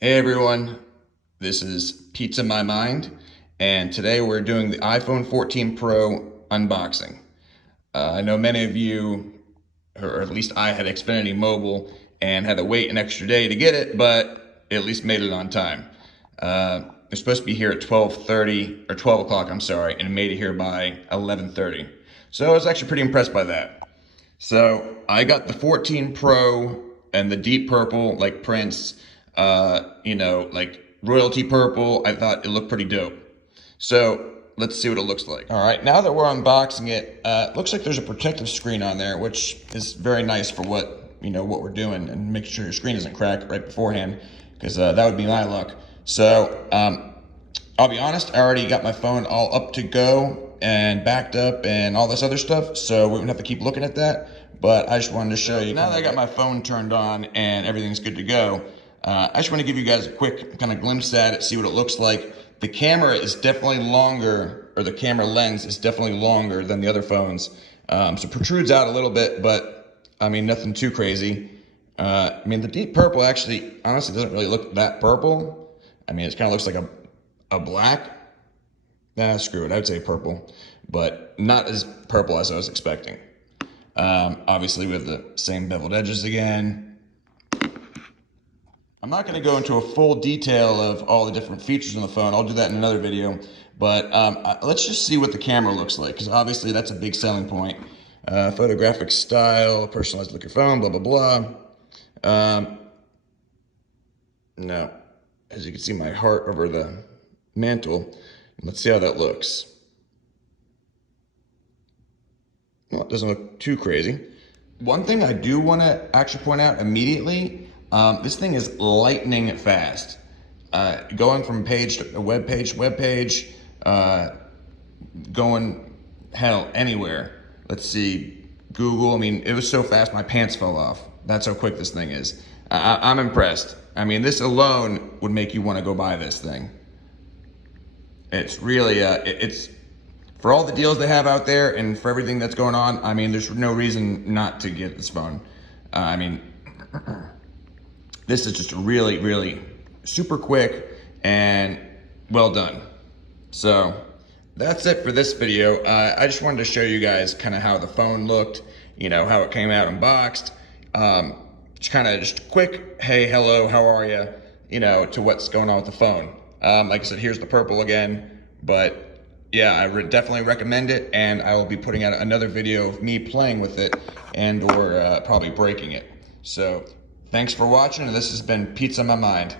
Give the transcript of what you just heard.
Hey everyone, this is Pizza My Mind, and today we're doing the iPhone 14 Pro unboxing. I know many of you, or at least I had Xfinity Mobile and had to wait an extra day to get it, but at least made it on time. It was supposed to be here at 12:30 or 12 o'clock, I'm sorry, and made it here by 11:30. So I was actually pretty impressed by that. So I got the 14 Pro and the deep purple, like Prince, like royalty purple. I thought it looked pretty dope. So let's see what it looks like. All right, now that we're unboxing it, looks like there's a protective screen on there, which is very nice for what we're doing, and make sure your screen doesn't crack right beforehand, because that would be my luck. So I'll be honest, I already got my phone all up to go and backed up and all this other stuff, so we wouldn't have to keep looking at that. But I just wanted to show you, now that I got my phone turned on and everything's good to go, I just want to give you guys a quick kind of glimpse at it, see what it looks like. The camera is definitely longer, or the camera lens is definitely longer than the other phones. So it protrudes out a little bit, but I mean, nothing too crazy. The deep purple actually, honestly, doesn't really look that purple. I mean, it kind of looks like a black. Nah, screw it, I would say purple, but not as purple as I was expecting. Obviously we have the same beveled edges again. I'm not going to go into a full detail of all the different features on the phone. I'll do that in another video, but let's just see what the camera looks like, because obviously that's a big selling point. Photographic style, personalized look at your phone, blah, blah, blah. No, as you can see, my heart over the mantle. Let's see how that looks. Well, it doesn't look too crazy. One thing I do want to actually point out immediately, this thing is lightning fast. Going from page to web page, going, hell, anywhere. Let's see, Google, I mean, it was so fast my pants fell off. That's how quick this thing is. I'm impressed. I mean, this alone would make you want to go buy this thing. It's really, it's for all the deals they have out there and for everything that's going on. I mean, there's no reason not to get this phone. This is just really, really super quick and well done. So that's it for this video. I just wanted to show you guys kind of how the phone looked, how it came out unboxed. Just quick, hey, hello, how are you? To what's going on with the phone. Like I said, here's the purple again, but yeah, I would definitely recommend it, and I will be putting out another video of me playing with it and or probably breaking it. So thanks for watching, and this has been Pizza My Mind.